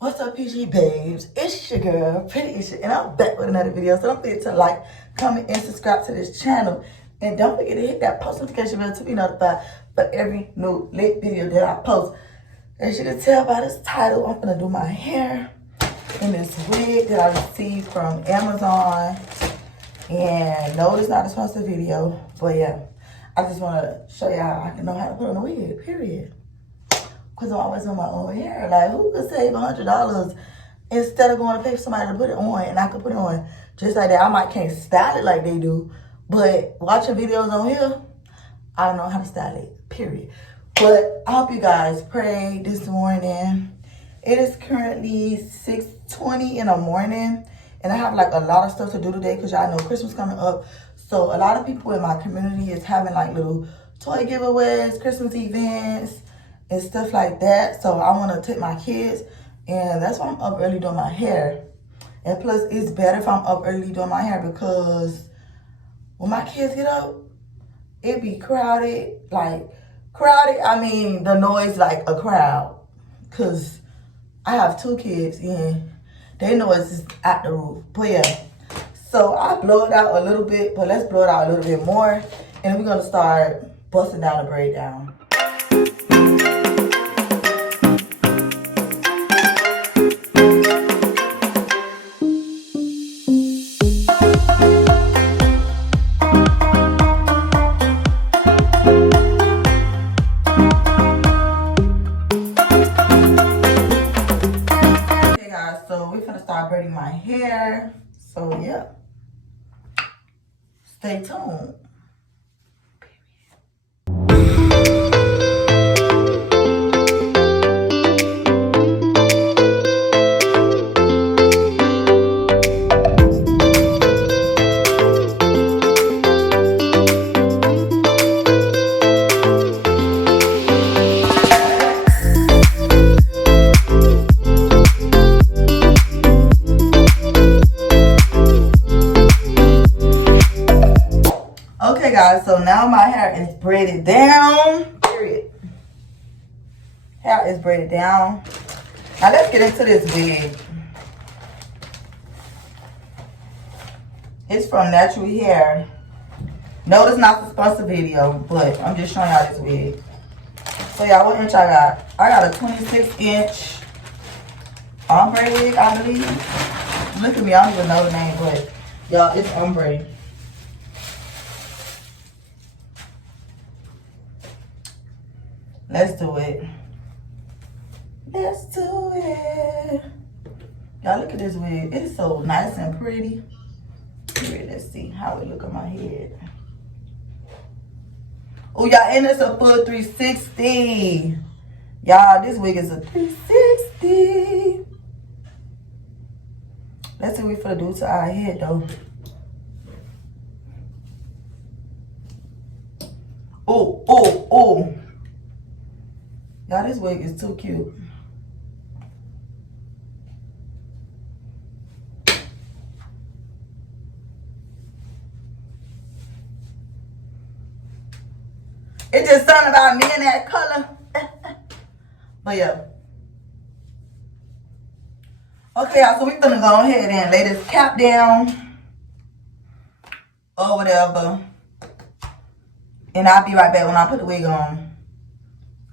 What's up, PG babes? It's your girl, Pretty Isha, and I'm back with another video. So don't forget to like, comment, and subscribe to this channel. And don't forget to hit that post notification bell to be notified for every new lit video that I post. As you can tell by this title, I'm gonna do my hair in this wig that I received from Amazon. And no, it's not a sponsored video, but yeah, I just wanna show y'all how I can know how to put on a wig, period. Because I'm always on my own hair. Like, who could save $100 instead of going to pay for somebody to put it on, and I could put it on just like that? I might can't style it like they do, but watching videos on here, I don't know how to style it, period. But I hope you guys prayed this morning. It is currently 6:20 in the morning, and I have like a lot of stuff to do today because y'all know Christmas coming up. So a lot of people in my community is having like little toy giveaways, Christmas events, and stuff like that. So I want to take my kids, and that's why I'm up early doing my hair. And plus, it's better if I'm up early doing my hair because when my kids get up, it be crowded. Like, crowded, I mean the noise like a crowd. Because I have 2 kids, and their noise is at the roof. But yeah, so I blow it out a little bit, but let's blow it out a little bit more. And we're going to start busting down the braid down. Braiding my hair, so yeah, stay tuned. Okay guys, so now my hair is braided down, period. Hair is braided down. Now let's get into this wig. It's from Natural Hair. No, it's not the sponsor video, but I'm just showing y'all this wig. So y'all, what inch I got? I got a 26-inch ombre wig, I believe. Look at me, I don't even know the name, but y'all, it's ombre. Let's do it. Let's do it. Y'all, look at this wig. It is so nice and pretty. Here, let's see how it look on my head. Oh, y'all, and it's a full 360. Y'all, this wig is a 360. Let's see what we finna do to our head, though. Oh, oh, oh. Y'all, this wig is too cute. It's just something about me in that color. But yeah. Okay, y'all, so we're gonna go ahead and lay this cap down or whatever. And I'll be right back when I put the wig on.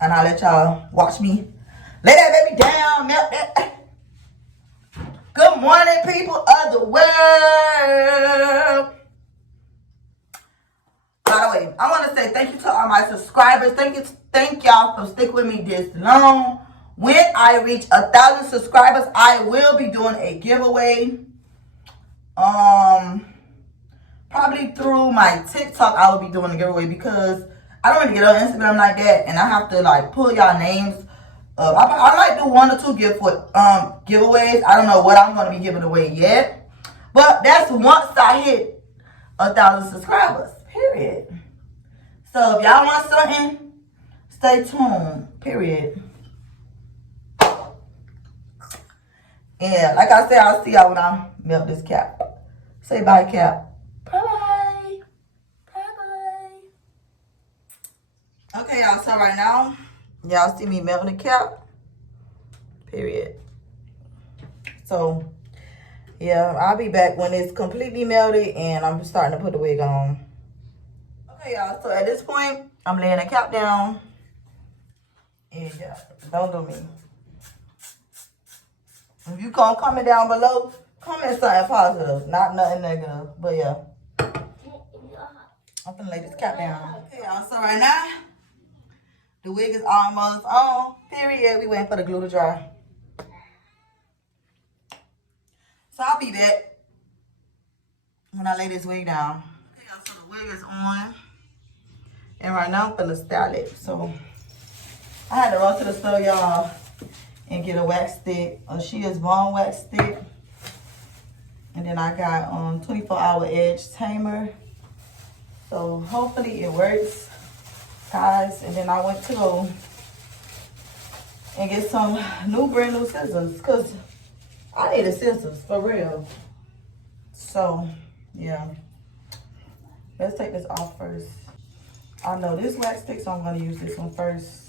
And I'll let y'all watch me lay that baby down. Melt that. Good morning, people of the world. By the way, I want to say thank you to all my subscribers. Thank y'all for sticking with me this long. When I reach 1,000 subscribers, I will be doing a giveaway. Probably through my TikTok, I will be doing a giveaway because I don't really get on Instagram like that, and I have to like pull y'all names up. I might do 1 or 2 giveaways. I don't know what I'm gonna be giving away yet, but that's once I hit 1,000 subscribers. Period. So if y'all want something, stay tuned. Period. Yeah, like I said, I'll see y'all when I melt this cap. Say bye, cap. Bye. Bye. Okay, y'all, so right now, y'all see me melting the cap. Period. So yeah, I'll be back when it's completely melted and I'm starting to put the wig on. Okay, y'all, so at this point, I'm laying a cap down. And yeah, don't do me. If you come comment down below, comment something positive, not nothing negative. But yeah, I'm gonna lay this cap down. Okay, y'all, so right now, the wig is almost on. Period. We waiting for the glue to dry. So I'll be back when I lay this wig down. Okay, y'all, so the wig is on. And right now I'm gonna style it. So I had to run to the store, y'all, and get a wax stick, a Shears Bone wax stick. And then I got 24-hour edge tamer. So hopefully it works, guys. And then I went to go and get some brand new scissors, cause I needed scissors for real. So yeah, let's take this off first. I know this wax stick, so I'm gonna use this one first.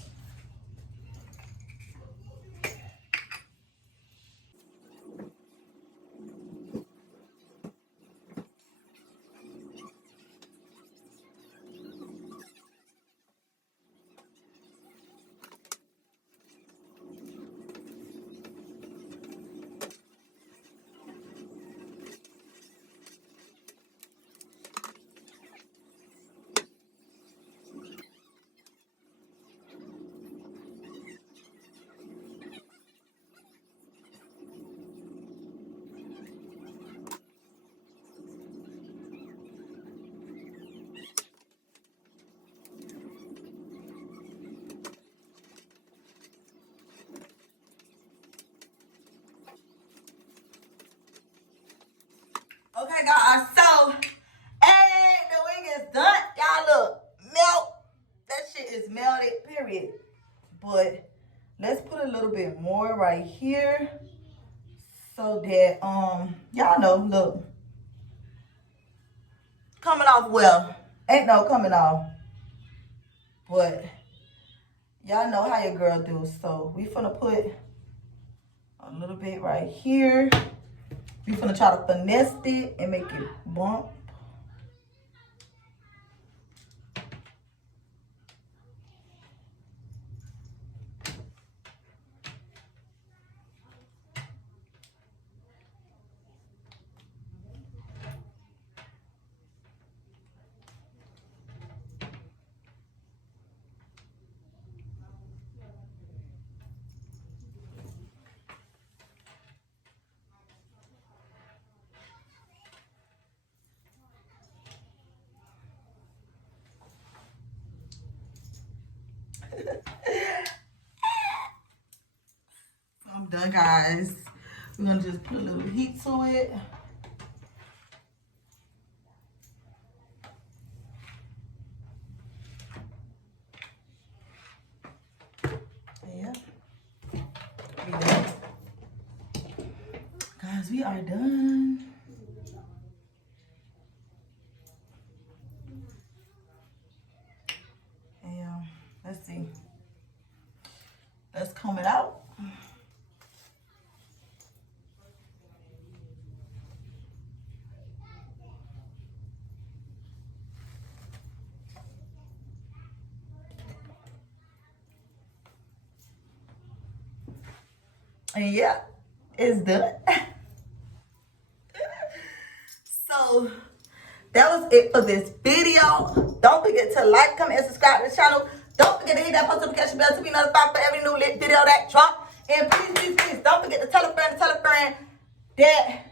Okay, guys, so, hey, the wig is done. Y'all look, melt. That shit is melted, period. But let's put a little bit more right here so that, y'all know, look. Coming off well. Ain't no coming off. But y'all know how your girl do. So we finna put a little bit right here. We finna try to finesse it and make it bump. I'm done, guys. We're gonna just put a little heat to it. Yeah. We done. Guys, we are done. Yeah, let's see. Let's comb it out. And yeah, it's done. So that was it for this video. Don't forget to like, comment, and subscribe to the channel. Don't forget to hit that post notification bell to be notified for every new lit video that drop. And please, don't forget to tell a friend that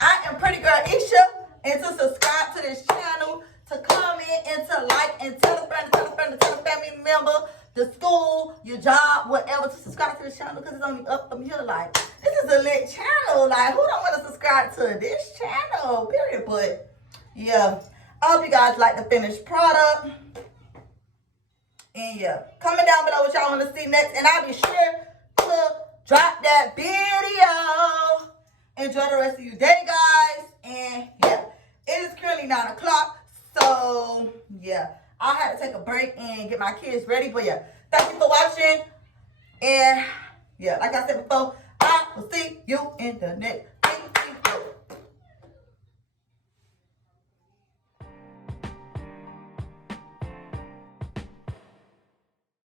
I am Pretty Girl Isha, and to subscribe to this channel, to comment, and to like, and tell a friend, to tell a family member, the school, your job, whatever, to subscribe to this channel, because it's only up from here. Like, this is a lit channel. Like, who don't want to subscribe to this channel, period? But yeah, I hope you guys like the finished product. And yeah, comment down below what y'all want to see next, and I'll be sure to drop that video. Enjoy the rest of your day, guys. And yeah, it is currently 9 o'clock. So yeah, I had to take a break and get my kids ready. But yeah, thank you for watching. And yeah, like I said before, I will see you in the next